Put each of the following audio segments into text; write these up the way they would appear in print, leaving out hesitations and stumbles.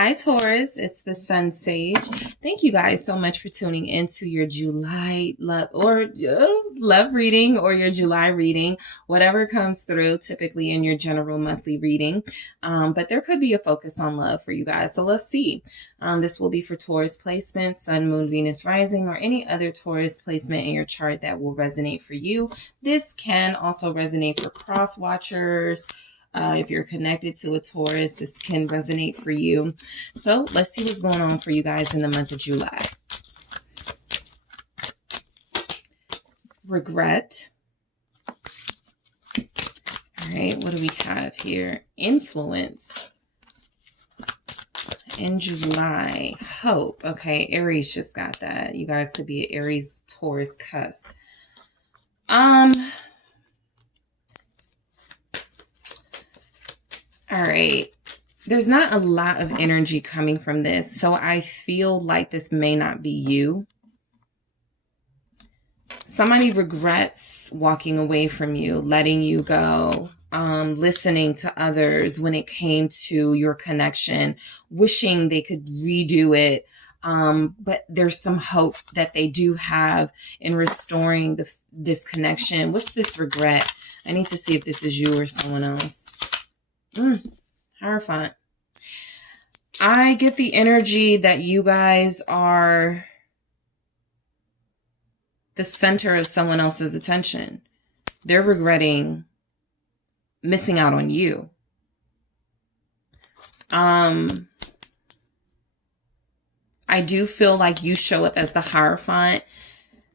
Hi, Taurus. It's the Sun Sage. Thank you guys so much for tuning into your July love reading or your July reading, whatever comes through typically in your general monthly reading. But there could be a focus on love for you guys. So let's see. This will be for Taurus placement, Sun, Moon, Venus, Rising, or any other Taurus placement in your chart that will resonate for you. This can also resonate for cross watchers. If you're connected to a Taurus, this can resonate for you. So let's see what's going on for you guys in the month of July. Regret. All right, what do we have here? Influence. In July, hope. Okay, Aries just got that. You guys could be an Aries Taurus cusp. All right. There's not a lot of energy coming from this, so I feel like this may not be you. Somebody regrets walking away from you, letting you go, listening to others when it came to your connection, wishing they could redo it. But there's some hope that they do have in restoring this connection. What's this regret? I need to see if this is you or someone else. Hierophant. I get the energy that you guys are the center of someone else's attention. They're regretting missing out on you. I do feel like you show up as the Hierophant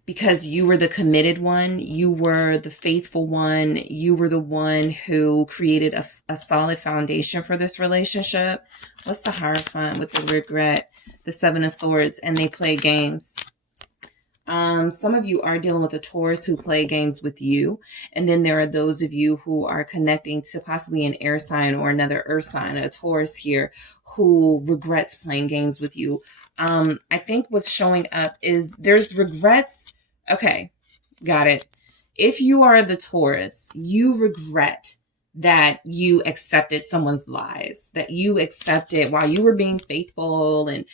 because you were the committed one, you were the faithful one, you were the one who created a solid foundation for this relationship. What's the Hierophant with the regret? The Seven of Swords, and they play games. Some of you are dealing with a Taurus who play games with you, and then there are those of you who are connecting to possibly an air sign or another earth sign, a Taurus here, who regrets playing games with you. I think what's showing up is there's regrets. Okay, got it. If you are the Taurus, you regret that you accepted someone's lies, that you accepted while you were being faithful and,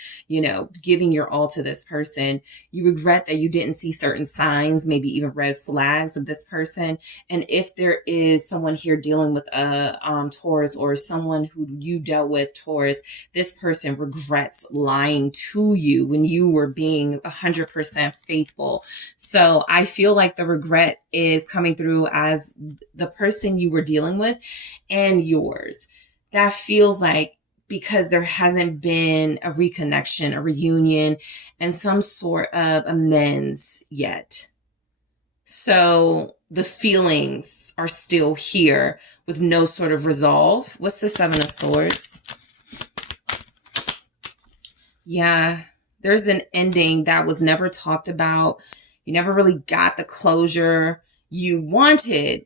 giving your all to this person. You regret that you didn't see certain signs, maybe even red flags of this person. And if there is someone here dealing with a Taurus or someone who you dealt with, Taurus, this person regrets lying to you when you were being 100% faithful. So I feel like the regret is coming through as the person you were dealing with and yours. That feels like because there hasn't been a reconnection, a reunion, and some sort of amends yet. So the feelings are still here with no sort of resolve. What's the Seven of Swords? Yeah, there's an ending that was never talked about. You never really got the closure you wanted,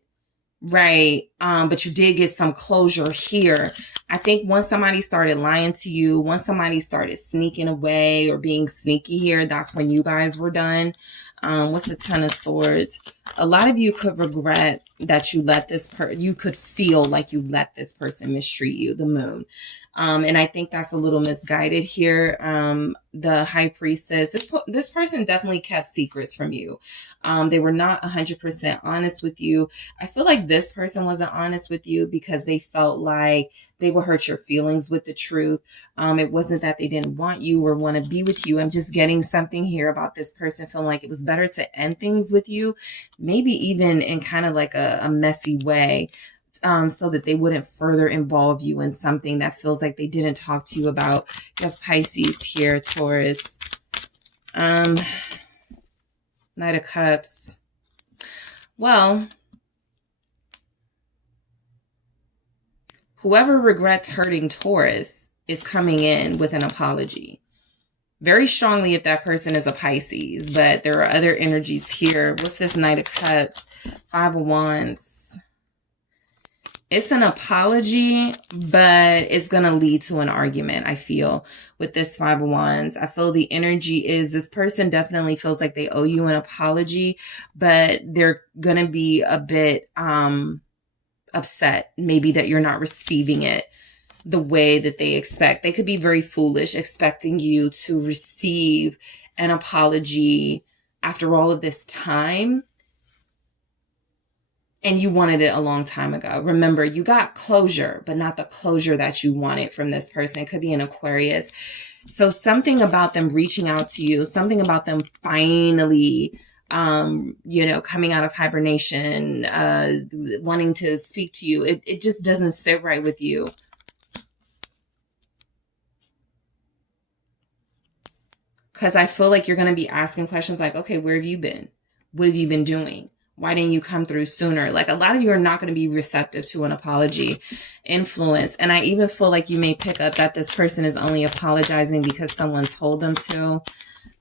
right? But you did get some closure here. I think once somebody started lying to you, once somebody started sneaking away or being sneaky here, that's when you guys were done. What's the Ten of Swords? A lot of you could regret that you let you could feel like you let this person mistreat you, the Moon. And I think that's a little misguided here. The High Priestess, this person definitely kept secrets from you. They were not 100% honest with you. I feel like this person wasn't honest with you because they felt like they would hurt your feelings with the truth. It wasn't that they didn't want you or want to be with you. I'm just getting something here about this person feeling like it was better to end things with you, maybe even in kind of like a messy way. So that they wouldn't further involve you in something that feels like they didn't talk to you about. You have Pisces here, Taurus. Knight of Cups. Well, whoever regrets hurting Taurus is coming in with an apology. Very strongly if that person is a Pisces, but there are other energies here. What's this Knight of Cups? Five of Wands. It's an apology, but it's going to lead to an argument, I feel, with this Five of Wands. I feel the energy is this person definitely feels like they owe you an apology, but they're going to be a bit upset, maybe that you're not receiving it. the way that they expect. They could be very foolish expecting you to receive an apology after all of this time, and you wanted it a long time ago. Remember, you got closure, but not the closure that you wanted from this person. It could be an Aquarius. So something about them reaching out to you, something about them finally, coming out of hibernation, wanting to speak to you. It just doesn't sit right with you. Because I feel like you're going to be asking questions like, okay, where have you been? What have you been doing? Why didn't you come through sooner? Like, a lot of you are not going to be receptive to an apology. Influence. And I even feel like you may pick up that this person is only apologizing because someone told them to.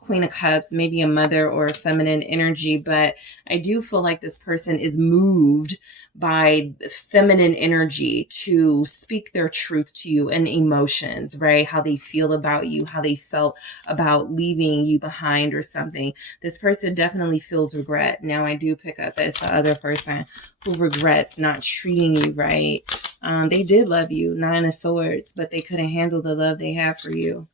Queen of Cups, maybe a mother or a feminine energy, but I do feel like this person is moved by feminine energy to speak their truth to you and emotions, right? How they feel about you, how they felt about leaving you behind or something. This person definitely feels regret. Now I do pick up that it's the other person who regrets not treating you right. They did love you, 9 of Swords, but they couldn't handle the love they have for you.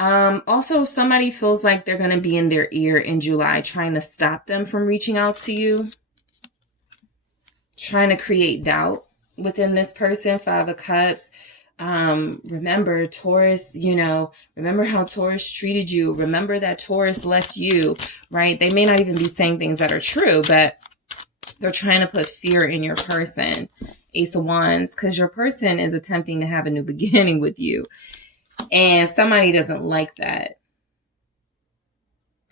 Also, somebody feels like they're going to be in their ear in July, trying to stop them from reaching out to you, trying to create doubt within this person. 5 of Cups. Remember Taurus, remember how Taurus treated you. Remember that Taurus left you, right? They may not even be saying things that are true, but they're trying to put fear in your person. Ace of Wands, because your person is attempting to have a new beginning with you. And somebody doesn't like that.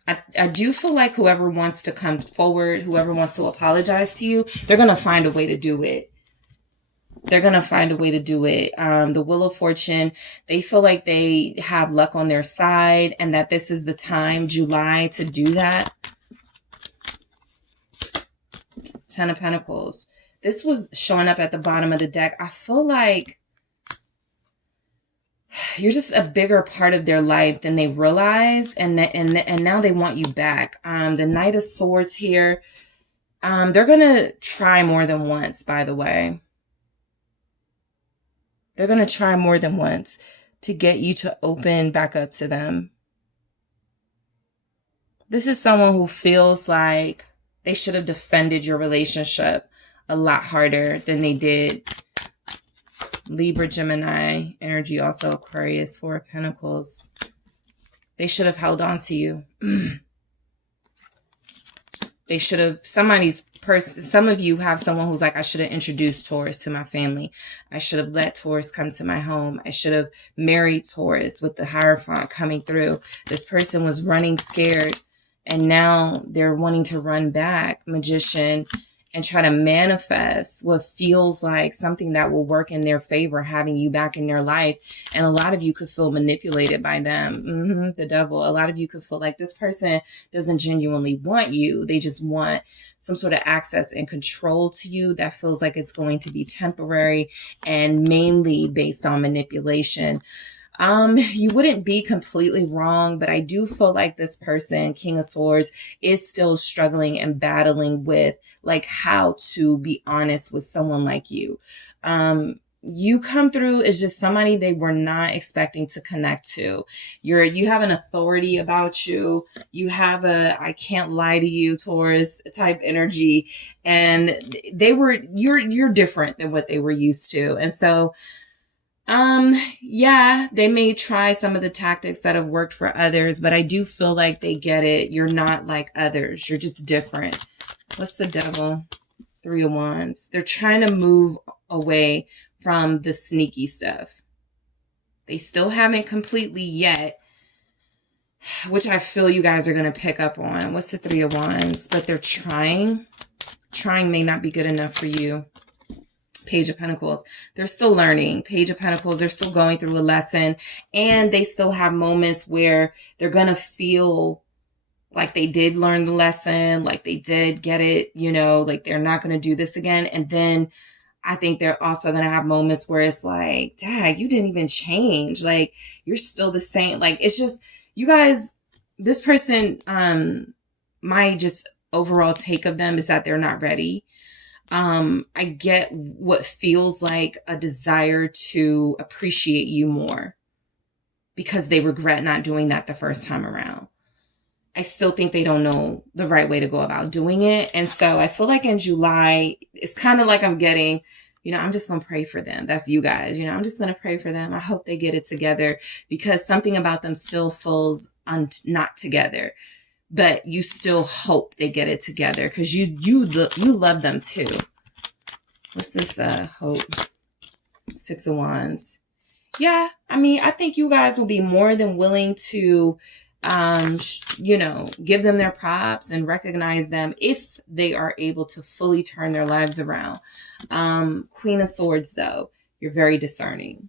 I do feel like whoever wants to come forward, whoever wants to apologize to you, they're going to find a way to do it. They're going to find a way to do it. The Wheel of Fortune, they feel like they have luck on their side and that this is the time, July, to do that. 10 of Pentacles. This was showing up at the bottom of the deck. I feel like you're just a bigger part of their life than they realize, and now they want you back. The Knight of Swords here, they're gonna try more than once, by the way. They're gonna try more than once to get you to open back up to them. This is someone who feels like they should have defended your relationship a lot harder than they did. Libra, Gemini, energy, also Aquarius, 4 of Pentacles. They should have held on to you. They should have, some of you have someone who's like, I should have introduced Taurus to my family. I should have let Taurus come to my home. I should have married Taurus with the Hierophant coming through. This person was running scared, and now they're wanting to run back, Magician, and try to manifest what feels like something that will work in their favor, having you back in their life. And a lot of you could feel manipulated by them. The Devil. A lot of you could feel like this person doesn't genuinely want you. They just want some sort of access and control to you that feels like it's going to be temporary and mainly based on manipulation. You wouldn't be completely wrong, but I do feel like this person, King of Swords, is still struggling and battling with like how to be honest with someone like you. You come through as just somebody they were not expecting to connect to. You have an authority about you. You have a I can't lie to you, Taurus type energy, and you're different than what they were used to. And so yeah, they may try some of the tactics that have worked for others, but I do feel like they get it. You're not like others. You're just different. What's the Devil? 3 of Wands. They're trying to move away from the sneaky stuff. They still haven't completely yet, which I feel you guys are going to pick up on. What's the 3 of Wands? But they're trying. Trying may not be good enough for you. Page of Pentacles. They're still learning. Page of Pentacles. They're still going through a lesson, and they still have moments where they're going to feel like they did learn the lesson, like they did get it, like they're not going to do this again. And then I think they're also going to have moments where it's like, dang, you didn't even change. Like, you're still the same. Like, it's just, you guys, this person, my just overall take of them is that they're not ready. I get what feels like a desire to appreciate you more because they regret not doing that the first time around. I still think they don't know the right way to go about doing it. And so I feel like in July, it's kind of like I'm getting, I'm just going to pray for them. That's you guys. I'm just going to pray for them. I hope they get it together because something about them still feels not together. But you still hope they get it together because you love them too. What's this? Hope. 6 of Wands. Yeah, I think you guys will be more than willing to, give them their props and recognize them if they are able to fully turn their lives around. Queen of Swords, though, you're very discerning.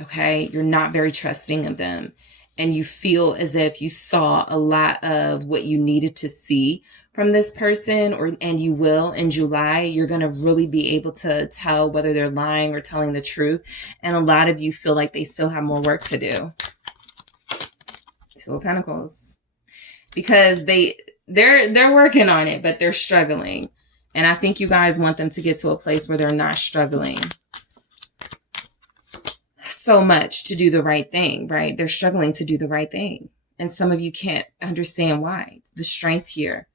Okay, you're not very trusting of them. And you feel as if you saw a lot of what you needed to see from this person, and you will in July. You're going to really be able to tell whether they're lying or telling the truth. And a lot of you feel like they still have more work to do. Two of Pentacles. Because they're working on it, but they're struggling. And I think you guys want them to get to a place where they're not struggling so much to do the right thing, right? They're struggling to do the right thing. And some of you can't understand why. The strength here.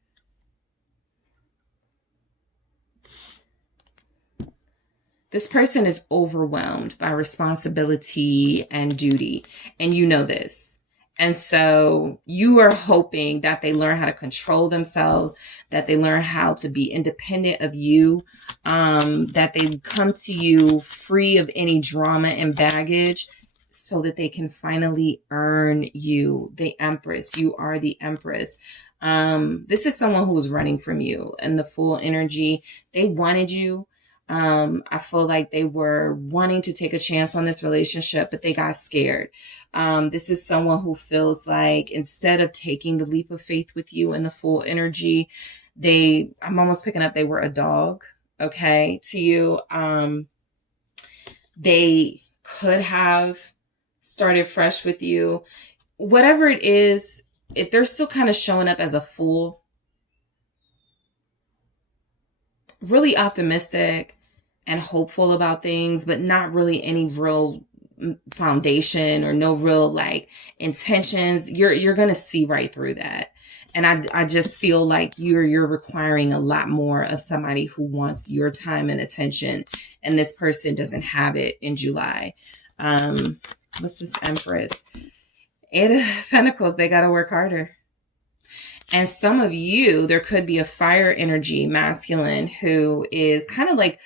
This person is overwhelmed by responsibility and duty. And you know this. And so you are hoping that they learn how to control themselves, that they learn how to be independent of you, that they come to you free of any drama and baggage so that they can finally earn you. The Empress, you are the Empress. This is someone who was running from you and the full energy. They wanted you. I feel like they were wanting to take a chance on this relationship, but they got scared. This is someone who feels like instead of taking the leap of faith with you and the full energy, I'm almost picking up they were a dog, okay, to you. They could have started fresh with you. Whatever it is, if they're still kind of showing up as a fool, really optimistic and hopeful about things, but not really any real foundation or no real like intentions. You're going to see right through that. And I just feel like you're requiring a lot more of somebody who wants your time and attention. And this person doesn't have it in July. What's this Empress? 8 of Pentacles. They got to work harder. And some of you, there could be a fire energy masculine who is kind of like,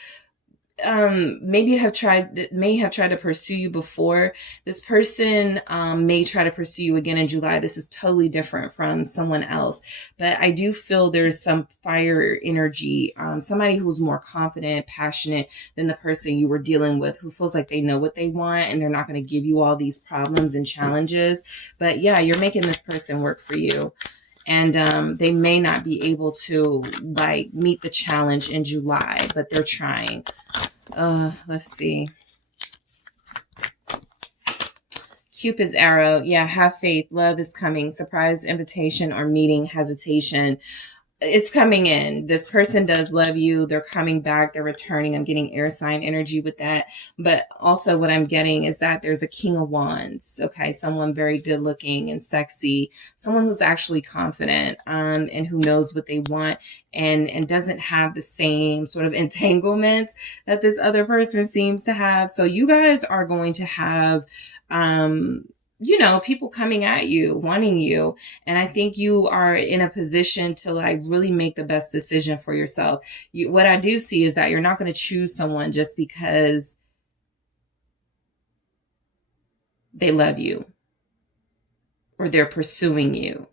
may have tried to pursue you before. This person may try to pursue you again in July. This is totally different from someone else, but I do feel there's some fire energy, somebody who's more confident, passionate than the person you were dealing with, who feels like they know what they want and they're not going to give you all these problems and challenges. But yeah, you're making this person work for you. And they may not be able to like meet the challenge in July, but they're trying. Let's see. Cupid's arrow. Yeah, have faith. Love is coming. Surprise invitation or meeting hesitation. It's coming in. This person does love you. They're coming back. They're returning. I'm getting air sign energy with that. But also what I'm getting is that there's a King of Wands. Okay. Someone very good looking and sexy. Someone who's actually confident, and who knows what they want and doesn't have the same sort of entanglements that this other person seems to have. So you guys are going to have, people coming at you, wanting you. And I think you are in a position to like really make the best decision for yourself. What I do see is that you're not going to choose someone just because they love you or they're pursuing you.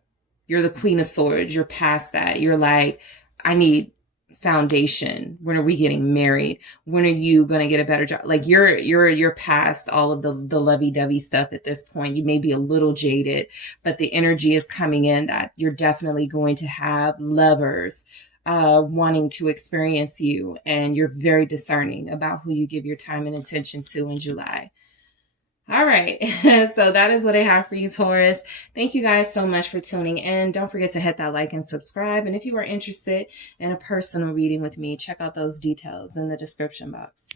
You're the Queen of Swords. You're past that. You're like, I need foundation. When are we getting married? When are you going to get a better job? Like you're past all of the lovey-dovey stuff at this point. You may be a little jaded, but the energy is coming in that you're definitely going to have lovers wanting to experience you, and you're very discerning about who you give your time and attention to in July. All right. So that is what I have for you, Taurus. Thank you guys so much for tuning in. Don't forget to hit that like and subscribe. And if you are interested in a personal reading with me, check out those details in the description box.